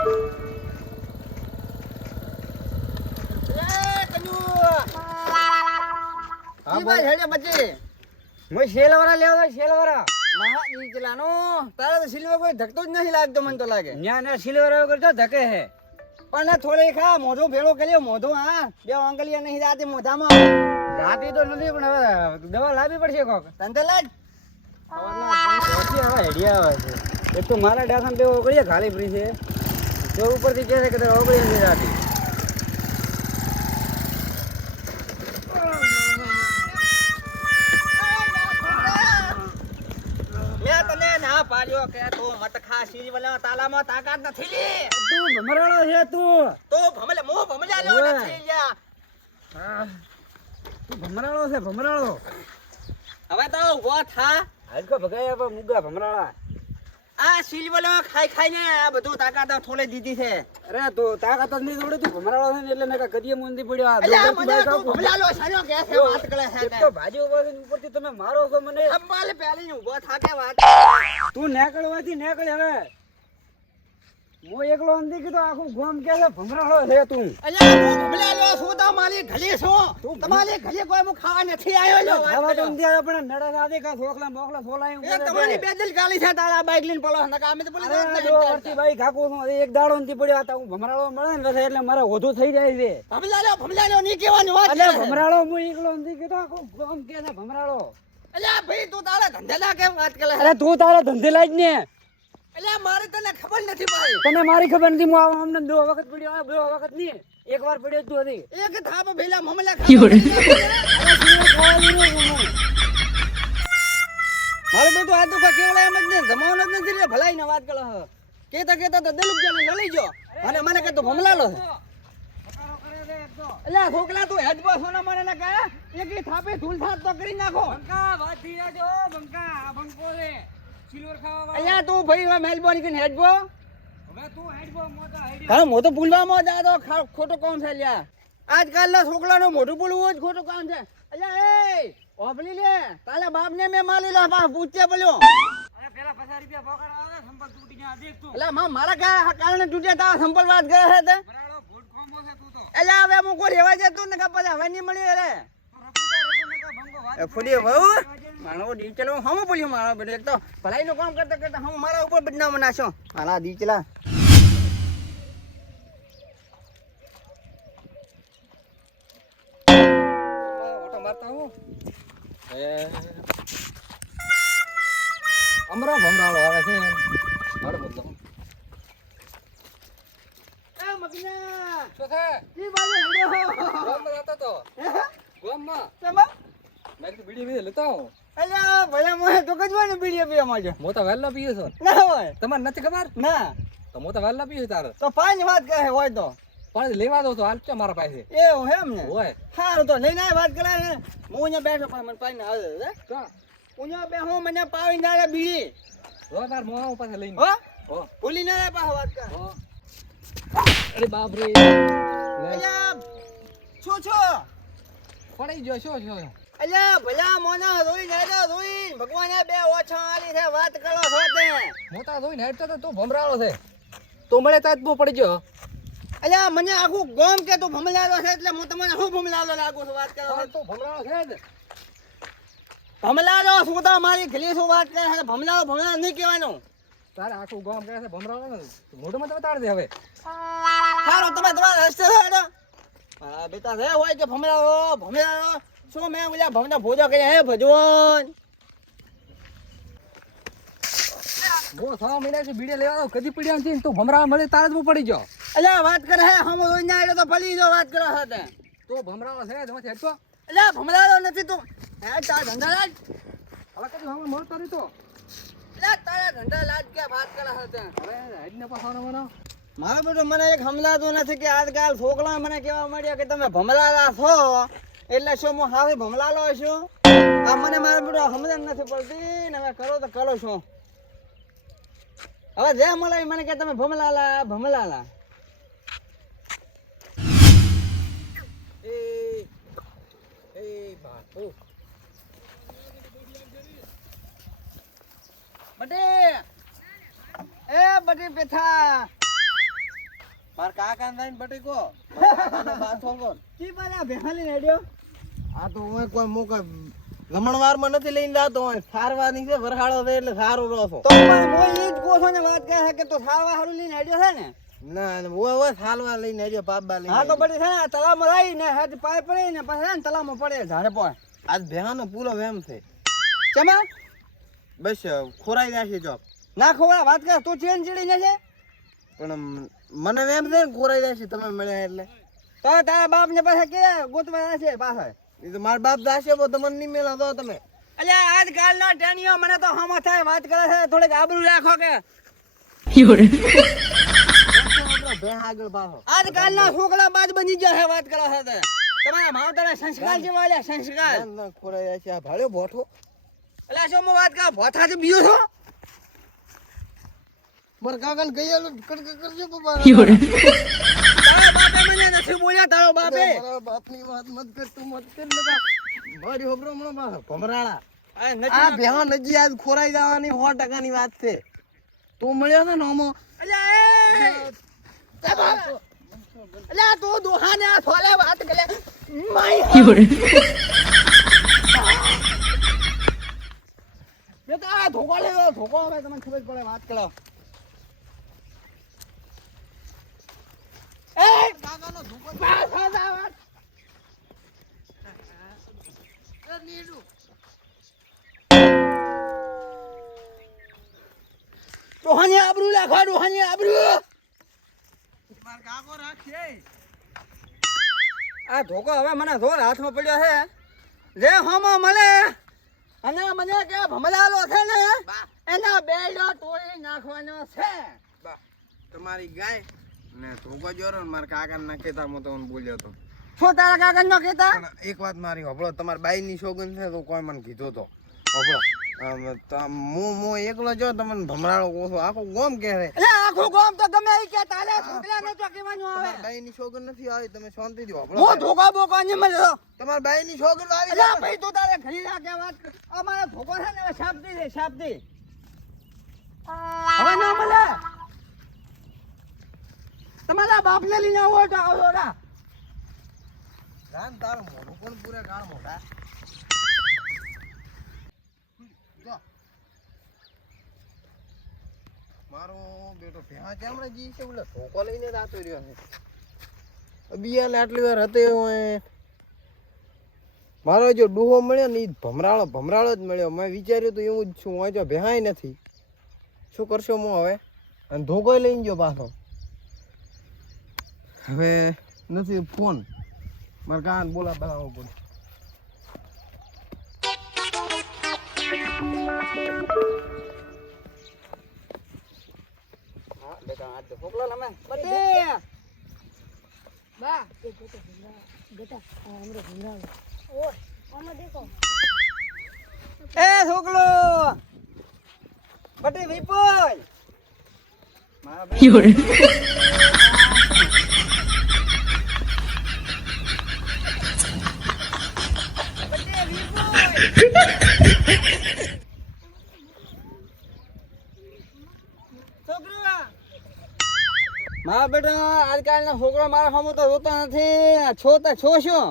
ઈ ભાઈ હેડે બચ્ચે હું શેલવાળા લેવા શેલવાળા મહાજી ચલાનો તારા તો સિલ્વર કોઈ ધકતો જ નહીં લાગતો મને તો લાગે ન્યા ના શેલવાળા વગર તો ધકે હે પણ થોડી ખા મોઢો ભેળો કર્યો મોઢો હા બે આંગળીયા નહીં જાતી મોઢામાં રાતી તો નથી પણ હવે દવા લાવવી પડશે કોક તંતે લાજ પછી હવે હેડિયા આવે છે એક તો મારા ડાસમ બે ઓગળીએ ખાલી પડી છે જો ઉપરથી કહે છે કે તારે ઓગળી નથી રાતી મેં તને ના પાડ્યો કે તું મત ખા સીરી વાલા તાલામાં તાકાત નથી લી તું ભમરાળો છે તું તો ભમલે મો ભમલા લો નથી લ્યા હા તું ભમરાળો છે ભમરાળો હવે તો ઉભો થા આજકો ભગાયા પર મુગા ભમરાળા આ સિલ્વલો ખાઈ ખાઈને આ બધું તાકાત થોડે દીધી છે અરે તો તાકાત જ નહીં થોડી તું ભમરાળો છે ને એટલે નકા કદીએ મુંદી પડ્યો આ અલ્યા દોડતી મને બાઈક તું આવું. ભમલા લો સારો કે છે વાત કરે છે એક તો ભાજી ઉપરથી તમે મારો છો મને અંબાલે પેલી ઉભો થા કે વાત તું નેકળવાથી નેકળ હવે હું એકલો અંધી કીધું આખું ગોમ કે છે ભમરાળો છે તું અલ્યા હું ભમલા લો છું તો મારી ઘલી છું તમારી ઘલી કોઈ હું ખાવા નથી આવ્યો લો ખાવા તો ઊંધી આવ્યો પણ નડા સાદે કા છોકલા મોકલા છોલાય એ તમારી બેદલ ગાલી છે તારા બાઈક લઈને પલો નકા અમે તો બોલી વર્ષથી ભાઈ ખાકું છું એક દાડો નથી પડ્યો આ હું ભમરાળો મળે ને પછી એટલે મારે વધુ થઈ જાય છે ભમલા લો ની કહેવાની વાત એટલે ભમરાળો હું એકલો અંધી કીધું આખું ગોમ કે છે ભમરાળો અલ્યા ભાઈ તું તારા ધંધેલા કેમ વાત કરે અરે તું તારા ધંધે લાજ ને અલ્યા મારે તને ખબર નથી ભાઈ તને મારી ખબર નથી હું અમને બે વખત પડ્યો બે વખત નહીં એક વાર પડ્યો તું હતી એક થાપ ભેલા મમલા મારે બેટું આ તો કા કેવડા એમ જ ને જમાવાનો જ નથી રે ભલાઈ ને વાત કરે કેતા તો દિલુક જાને લઈ ગયો અને મને કે તું ભમલાલો છે અલ્યા છોકલા તું હેડ પર સોના મને ના કહે એકી થાપે ધૂલ થાપ તો કરી નાખો બંકા વાત થઈ જાજો બંકા આ બંકો રે સિલ્વર ખાવા અલ્યા તું ભાઈ હવે મહેરબાની કરીને હેડ પર હવે તું હેડબો મોટા હેડી હા મો તો ભૂલવામાં જાતો ખોટો કામ છે લ્યા આજકાલના છોકરાનું મોઢું બોલવું જ ખોટું કામ છે અલ્યા એ ઓબલી લે તારા બાપને મેં મારી લો બા પૂછ્યા બોલ્યો અરે પેલા 50 રૂપિયા પકડ આવે સંપલ તૂટી ગયા દેખ તું અલ્યા મારા કયા કારણે તૂટ્યા તા સંપલ વાત કરે છે તે બરાડો ભૂટ કોમો છે તું તો અલ્યા હવે હું કોઈ રહેવા જતું ને કે પછી હવે નહીં મળી રે ફૂડી બહુ મારો દી ચલો હમ બોલ્યો મારો બેટો એક તો ભલાઈ નું કામ કરતા કરતા હમ મારા ઉપર બદનામ નાખ્યો મારા દી ચલા ઓટો મારતા હું અમરો ભમરાળો આવે છે મારો બદલો એ મગના શું છે ઈ બાજુ હેડો ગોમમાં જતો તો ગોમમાં તમા મેં તો બીડી લેતો આવો અલ્યા ભલા મોય તો કજવાનો બીડીએ પીવા માંજો મો તો વેલ્લો પીયો છો ના હોય તમારે નથી ખબર ના તો મો તો વેલ્લો પીયો તારે તો પાંચ વાત કહે હોય તો પણ લેવા દો તો હાલ ચો મારા પાસે એવું એમ ને હોય સારું તો લઈને આય વાત કરાય ને હું અહીંયા બેઠો પણ મને પાઈને આવે હે તો અહીંયા બે હું મને પાવી ના રે બીડી હો તાર મોં પાસે લઈને હો હો ભૂલી ના રે પાછો વાત કર હો અરે બાપ રે અલ્યા છો પડી ગયો શું છો અલ્યા ભલા મોના રોઈ ના રોઈ ભગવાને બે ઓછા આલી છે વાત કરો છો તે મોટા જોઈને હેડતો તો તું ભમરાળો છે તો મળે તાજ બો પડી ગયો અલ્યા મને આખું ગોમ કે તું ભમલાલો છે એટલે હું તમને શું ભમલાલો લાગુ છું વાત કરો છો તો ભમરાળો છે જ ભમલાલો શું તો મારી ઘલી શું વાત કરે છે ભમલાલો નહીં કહેવાનું તારે આખું ગામ કહે છે ભમરાળો ને મોઢું માં તાર દે હવે સારું તમે તમારા રસ્તે હેડો મારા બેટા રે હોય કે ભમલાલો શું મેં બોલ્યા ભમના ભોજો કર્યા હે ભજવન બો 6 મહિના થી બીડે લેવાનો કદી પડ્યા છે તું ભમરાળો મળે તારે જ બો પડી ગયો અલ્યા વાત કરે હે હમ રોઈ ના આડે તો ભલી જો વાત કરો છો તે તો ભમરાળો છે જ હેડતો અલ્યા ભમલાલો નથી તું હે તારા ધંધા લાજ હવે કદી હમ મળતો નહીં તો અલ્યા તારા ધંધા લાજ કે વાત કરે છે તે હવે હેડને પાછો મને મારો બેટો મને એક હમલાતું નથી કે આજકાલ છોકરા મને કહેવા માંડ્યા કે તમે ભમલાલા છો એટલે શું હું હાવે ભમલાલો છું આ મને મારો બેટો સમજણ નથી પડતી ને હવે કરો તો કરો શું હવે જે મળે મને કે તમે ભમલાલા એ બાપુ બટે એ બટે પેથા માર કાકા ને બટી કો માર કાકાને બાથો કોણ કી પાલા બેહાલી નેડ્યો આ તો હું કોઈ મોકા રમણવારમાં નથી લઈને જાતો હોય સારવાની છે વરહાળો છે એટલે સારું રહો છો તો પણ મોય ઈ જ ગોઠો ને વાત કરે છે કે તો સારવા હારું લઈને નેડ્યો છે ને ના ઓય સાલવા લઈને આવ્યો પાપા લઈને હા તો બડી છે ને તલાવમાં લાવી ને હાથ પાય પડે ને પછી છે ને તલાવમાં પડે ઝાડે પર આજ ભેહાનો પૂરો વેમ છે ચમા બસ ખોરાઈ જશે જોબ ના ખોવા વાત કર તું ચેન ચીડી ને છે પણ મને વેમ છે ને ખોરાઈ જશે તમે મળ્યા એટલે તો તારા બાપ ને પાસે કે ગોતવા છે પાછળ એ તો મારા બાપ દાશે બો તમને નહીં મેળા તો તમે અલ્યા આજકાલ નો ટેણીઓ મને તો હમો થાય વાત કરે છે થોડીક આબરૂ રાખો કે ભેહ આગળ પાછો આજકાલ ના છોકરા બાજ બની ગયા છે વાત કરે છે તે તમારા માવતરના સંસ્કાર જેવા આલ્યા સંસ્કાર ના ખોરાઈ જશે આ ભાળ્યો બોઠો અલ્યા શું હું વાત કર ભોથાથી બીયો છો મારા કાકાને ગયેલું કડક કરજો બાબા તારા બાપે મને નથી બોલ્યા તારો બાપે મારા બાપની વાત મત કર તું મત કર લગા મારી હોબરો હમણાં પાછો ભમરાળા આ આ ભેહા નજી આજ ખોરાઈ જવાની 100% ની વાત છે તું મળ્યો ને નોમો અલ્યા અલ્યા તું દોહાને આ થોલે વાત કરે માઈ એ તો આ ધોકો લેવો ધોકો હવે તમને ખબર પડે વાત કરો એ કાકાનો ધોકો પાસ આ વાત દોહાની આબરૂ રાખો દોહાની આબરૂ માર કાકો રાખશે આ ધોકો હવે મને ધોર હાથમાં પડ્યો છે જે હમો મળે અને મને કે ભમલાલો છે ને એના બેડો તોડી નાખવાનો છે બા તમારી ગાય ને ધોકો જોરો ને મારા કાકાને ના ખેતરમાં તો બોલ્યો તો શું તારા કાકા નો કહેતા પણ એક વાત મારી હોબળો તમારી બાઈ ની સોગન છે તો કોઈ મને કીધો તો હોબળો હું એકલો જો તમને ભમરાળો ઓછો આખો ગોમ કે રે એટલે આખું ગામ તો ગમે ઈ કે તારે છોકરા ને તો કહેવાનું આવે બાઈ ની સોગન નથી આવી તમે શાંતિથી હોબળો હું ધોકા બોકા નહીં મળ્યો તમારી બાઈ ની સોગન આવી એટલે ભાઈ તું તારે ઘડી રાખે વાત અમારે ધોકો છે ને હવે શાપતી છે શાપતી હવે ના મળે તમારા બાપને લઈને આવો તો આવો રા રાન તારો મોઢું પણ પૂરા ગાળ મોઢા જો મારો બેટો ભેહા ચામડે જી છે બોલે ધોકો લઈને રાતો રહ્યો છે બિયાલે આટલી વાર હતો હોય મારો જો ડૂહો મળ્યો ને ઈ ભમરાળો જ મળ્યો મેં વિચાર્યું તો એવું જ છું હું જો ભેહાય નથી શું કરશો હું હવે અને ધોકો લઈને ગયો પાછો હવે નથી ફોન મારે કાન બોલાવવો પડે હા બેટા આ તો ફોકલો લમે બટે બા એ છોકલો બટે વિપુલ મારા મારા બેટા આજકાલના છોકરા મારા સામે તો રોતા નથી છો તો છો શું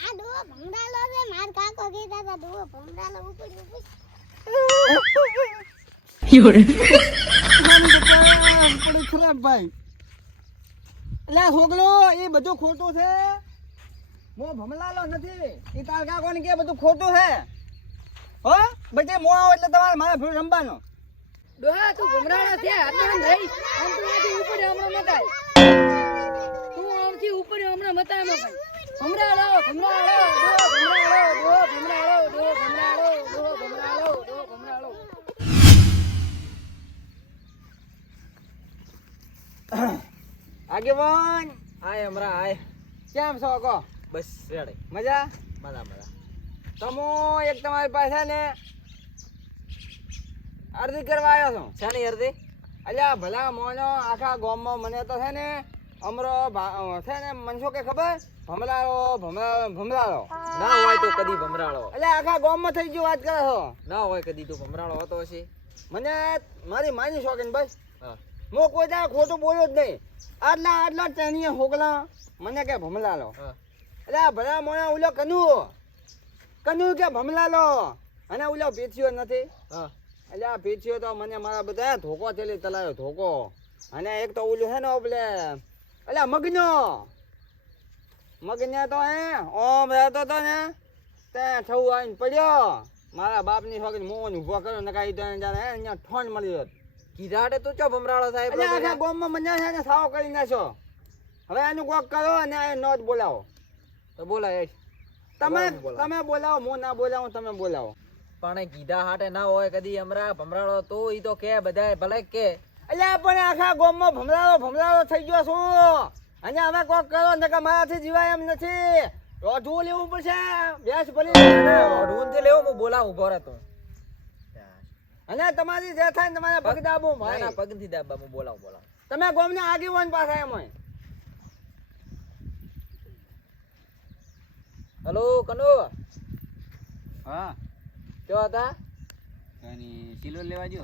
આ ડો ભમરાલો છે માર કાકો કહેતા હતા ડો ભમરાલો ઉપર પડી ખરાબ ભાઈ એટલે છોકરો એ બધું ખોટું છે હું ભમલાલો નથી એ તાર કાકો ને કે બધું ખોટું છે હો બજે મો આવો એટલે તમારે મારા ભીડ રમવાનો ડોહા તું ભમરાળો છે આપણે આમ રહીશ આમ તું આથી ઉપર હમણાં મતાય તું આમથી ઉપર હમણાં મતાય માં ભાઈ ભમરાળો ભમરાળો ડો ભમરાળો ડો ભમરાળો ડો ભમરાળો ડો ભમરાળો ડો ભમરાળો આગેવાન આય હમણાં આય કેમ છો કો બસ રેડે મજા મજા તમો એક તમારી પાસે ને અરજી કરવા આવ્યો છું છે ને યાર અલ્યા ભલા મોનો આખા ગામમાં મને તો છે ને અમરો છે ને મનસો કે ખબર ભમરાળો ના હોય તો કદી ભમરાળો અલ્યા આખા ગામમાં થઈ ગયું વાત કરે છો ના હોય કદી તો ભમરાળો હતો હશે મને મારી માની શોખીન બસ હા હું કોઈ દાડે ખોટું બોલ્યો જ નહીં. આટલા ટેણીએ હોગલા મને કે ભમલા લો. એટલે આ ભલા મોણા ઓલો કનુ કે ભમલા લો. અને ઓલો પીછ્યો નથી. એટલે આ પીછ્યો તો મને મારા બધા ધોકો થયેલી તલાયો ધોકો. અને એક તો ઓલું છે ને ઓલે એટલે મગને તો ઓમ રહેતો તો ને તે છવું આવીને પડ્યો. મારા બાપની છોકરી મોન ઉભો કર્યો ને કાંઈ અહીંયા ઠોન મળી ગયો. કીધાડે તું ચો ભમરાળો સાહેબ એટલે આખા ગામમાં મને છે ને સાવ કરી નાખ્યો. હવે એનું કોક કરો અને આ નો જ બોલાવો. તો બોલાય તમે બોલાવો, હું ના બોલાવું, તમે બોલાવો. પણ કીધા હાટે ના હોય કદી હમણાં ભમરાળો તો ઈ તો કે બધાય ભલે કે એટલે પણ આખા ગામમાં ભમરાળો થઈ ગયો છું. અને હવે કોક કરો ને કે મારાથી જીવાય એમ નથી. રોજવું લેવું પડશે. બેસ ભલી ઢૂંઢથી લેવો હું બોલાવું ઉભો રહેતો અને તમારી જે થાય ને તમારે પગ દાબો ભાઈ. ના પગથી દાબા હું બોલાવું તમે ગામને આગેવાન પાછા એમ હોય. હલો કનુ હા કેવા હતા અને સિલ્વર લેવા જો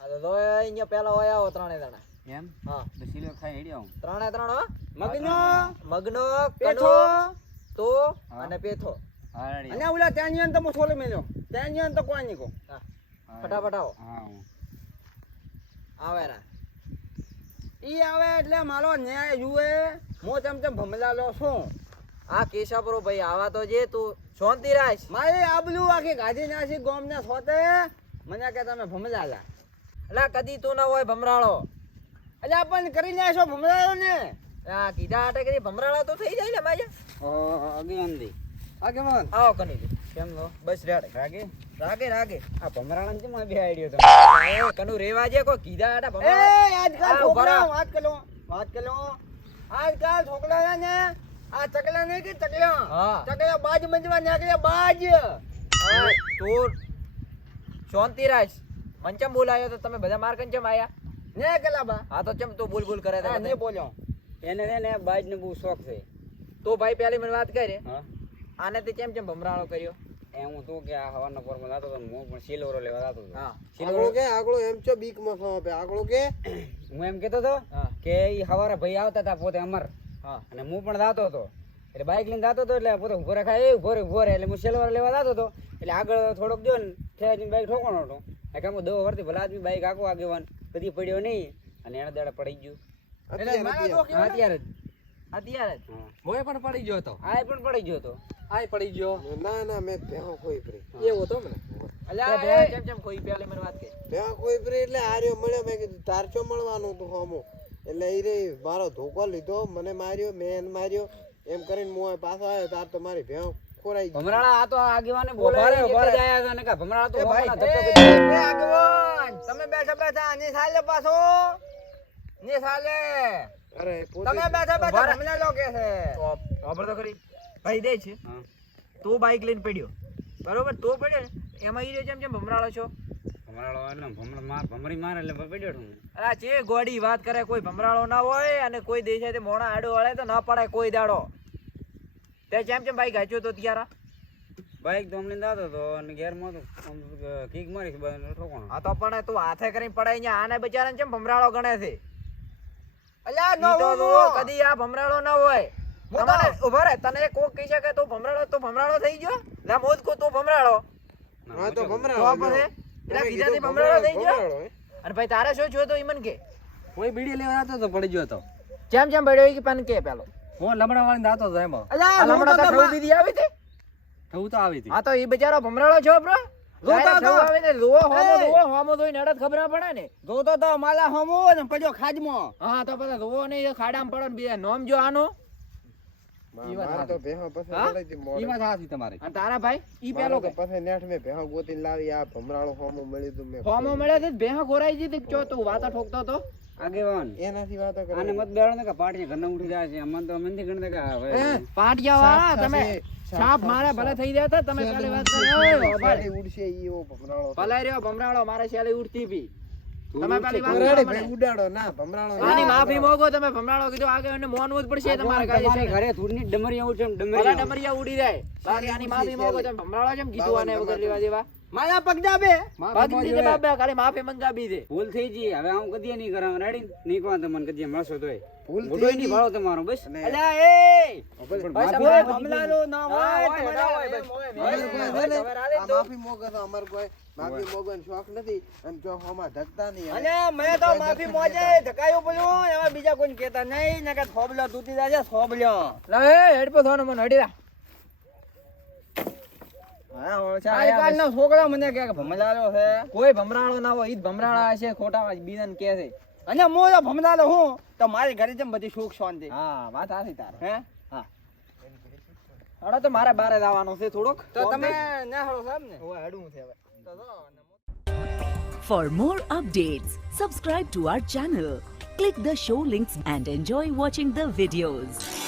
આ તો જોય અહીંયા પેલા હોય આવો ત્રણે જણા એમ હા તો સિલ્વર ખાઈ હેડી આવું ત્રણે ત્રણ હો મગનો મગનો પેઠો કનો તો હા. અને પેથો હા હેડી અને ઓલા ત્યાં તો હું છોલે મેલ્યો. ત્યાં તો કોઈ નહીં કહો. હા ફટાફટ આવો હા હું આવે ના ઈ આવે એટલે મારો ન્યાય જુએ. હું તેમ ભમલા લો છું. આ કેશાપુરો ભાઈ આવા તો જે તું શાંતિ રાખ મારી આબલું આખી ગાડી નાસી ગોમ ને સોતે મને કે તમે ભમલા લા. એટલે કદી તું ના હોય ભમરાળો એટલે પણ કરી નાખો ભમલાલો ને. આ કીધા હાટે કરી ભમરાળો તો થઈ જાય ને માજે આગેવાન દી આગેવાન આવો કની દે કેમ લો બસ રેડે રાગે રાગે આ ભમરાળા ને બે આઈડિયો તો એ કનુ રેવા જે કોઈ કીધા હાટા એ ભમરાળો આજકાલ આ ઉભા છોકરા રહો. વાત કરો આજકાલ છોકરા ને આ ચકલા નહીં કે ચકલા હા. ચકલા બાજ મંજવા નીકળ્યા બાજ. હવે તું શાંતિ રાખ મંચમ બોલાયો તો તમે બધા માર કંચમ આયા ને કલા બા હા તો ચમ તું બોલ કરે હા ને બોલ્યો. એને છે ને બાજ ને બહુ શોખ છે તો ભાઈ પેલી મને વાત કરે હા આને તે ચમ ભમરાળો કર્યો એમ હું તો કે આ હવાના પોરમાં જતો હતો ને હું પણ સિલ્વરો લેવા જતો હતો હા આગળો એમ છો બીક માં ખાવા પે આગળો કે હું એમ કેતો હતો હા કે ઈ હવારે ભાઈ આવતા હતા પોતે અમર હા અને હું પણ જાતો હતો એટલે બાઇક લઈને જાતો હતો એટલે પોતે ઉભો રાખાય ઉભો રે એટલે હું સિલ્વર લેવા જાતો હતો એટલે આગળ થોડોક જો ને ઠેરાજીને બાઇક ઠોકવાનો હતો એટલે હું 2 વર્ષથી ભલા આદમી બાઇક આખો આગેવાન કદી પડ્યો નહીં અને એના દાડા પડી ગયું એટલે મારા તો કેવા અત્યારે જ અત્યારે જ હા મોય પણ પડી ગયો હતો. આ પણ પડી ગયો હતો આય પડી ગયો. ના મેં ભેહો કોઈ પ્રી એવું તો મને અલ્યા અલ્યા ચમ કોઈ પેલી મને વાત કે ભેહો કોઈ પ્રી એટલે આર્યો મળ્યો મેં કીધું તાર ચો મળવાનું તું હોમો એટલે ઈ રે મારો ધોકો લીધો મને માર્યો મેં એને માર્યો એમ કરીને હું પાછો આવ્યો તાર તો મારી ભેહો ખોરાઈ ગઈ. ભમરાળા આ તો આગેવાને ઉભા રહે, બોલાવી ઉભા રહે. જાય હતા ને કા ભમરાળા તો એ ભાઈ હોવાના ધક્કો કરી એ આગેવાન તમે બેઠા ની સાલે પાછો ની સાલે અરે પોતે તમે બેઠા ભમલા લો કે છે. ખબર તો ખરી ભાઈ દે છે હા તું બાઈક લઈને પડ્યો બરોબર તો પડ્યો ને એમાં ઈ ચમ ભમરાળો છો ભમરાળો એટલે ભમરી મારે એટલે પડ્યો છું આ જે ગોડી વાત કરે કોઈ ભમરાળો ના હોય અને કોઈ દેખાય તે મોણા આડો વળે તો ના પડાય કોઈ દાડો તે ચમ બાઈક હાચ્યો તો ત્યારે બાઇક તો અમને દાતો હતો અને ઘેરમાં તો કિક મારી ઠોકવાનો હા તો પણ તું હાથે કરીને પડાય ને આને બચારાને ચમ ભમરાળો ગણે છે અલ્યા ઈ તો નો જુઓ, કદી આ ભમરાળો ના હોય તમારે ઉભા રહે તને કોક કહી શકે તું ભમરાળો થઈ ગયો ના મોજ કો તું ભમરાળો હા તો તો ભમરાળો પછી તમે એટલે કીધું બીજાથી ભમરાળો થઈ ગયો ભમરાળો, હે? અને ભાઈ તારે શું જોયો તો ઈ મન કે કોઈ બીડી લેવા જતો તો પડી ગયો હતો ચમ પડ્યો ઈ કે પન કે પેલો હું લમડા વાળી દાતો હતો એમાં અલ્યા આ લમણો તો ઠવું દીધી આવી હતી થવું તો આવી હતી હા તો ઈ બચારો ભમરાળો છો બ્રો જોતા તો. આવે ને એ. હોમો જોઈને અડદ ખબર ના પડે ને જોતો તો માલા હમો ને પડ્યો ખાજમાં. હા તો પછી જોવો નહીં ખાડામાં પડો ને બીજા નોમ જો આનો મારે તો ભેહો પછી હા? મળે છે મોડે. ઈ વાત સાચી તમારી અને તારા ભાઈ ઈ મારે પેલો તો કે પછી નેઠ મેં ભેહો ગોતીને લાવી આ ભમરાળો હોમો મળ્યું તું મેં હોમો મળ્યા છે બેહા ખોરાઈ જીધી ચો તું વાતો ઠોકતો તો આગેવાન એનાથી વાતો આને કરે મત બેડો ને કે પાટી ઘરના ઉઠી જાય છે અમને તો મનથી ગણતા કે હવે પાટિયા વાળા તમે છાપ મારે ભલે થઈ ગયા હતા તમે કાલે વાત કરી ઓય બાબા શેરડી ઉડશે ઈ એવો ભમરાળો હતો. ભલે રહ્યો ભમરાળો મારે શેલી ઉડતી પી તમે પેલી વાત રેડી કરો ભાઈ મને. ઉડાડો ના ભમરાળો ના. આની માફી માંગો તમે ભમરાળો કીધું આગળ એને મોનવું જ પડશે તમારે કાલે તમારે ઘરે થોડી ડમરિયા ઉઠે ને ભલે ડમરિયા ડમરિયા ઉડી જાય બાકી આની માફી માંગો તમે ભમરાળો જેમ કીધું આને વગર લેવા દેવા મારા પગ જાબે માફી મંગાવી દે ભૂલ થઈ ગઈ હવે હું કદી નહીં કરાવ રેડી નહીં કહો તમને કદી મળશો તોય ભૂલ મોટો નહીં ભાળો તમારો બસ અલ્યા એ ભાઈ ભમલાનો ના હોય માફી મોગે તો અમાર કોઈ માફી મોગવાનો શોખ નથી અને જો હોમાં ધકતા નહીં અલ્યા મેં તો માફી મોજે ધકાયું પડ્યું એમાં બીજા કોઈ કહેતા નહીં ને કે થોબલો તૂટી જાય થોબલો આજકાલના છોકરા મને કહે કે ભમલાલો છે કોઈ ભમરાળો ના હોય ઈ જ ભમરાળા હશે ખોટા બીજાને કહે છે અને હું તો ભમલાલો હું તો મારી ઘરે જેમ બધી સુખ શાંતિ હા વાત સાચી તારે હે હડો તો મારે બારે જવાનું છે થોડુંક તો તમે ના હળો સાહેબ ને ઓય હડું છે હવે For more updates, subscribe to our channel, click the show links and enjoy watching the videos.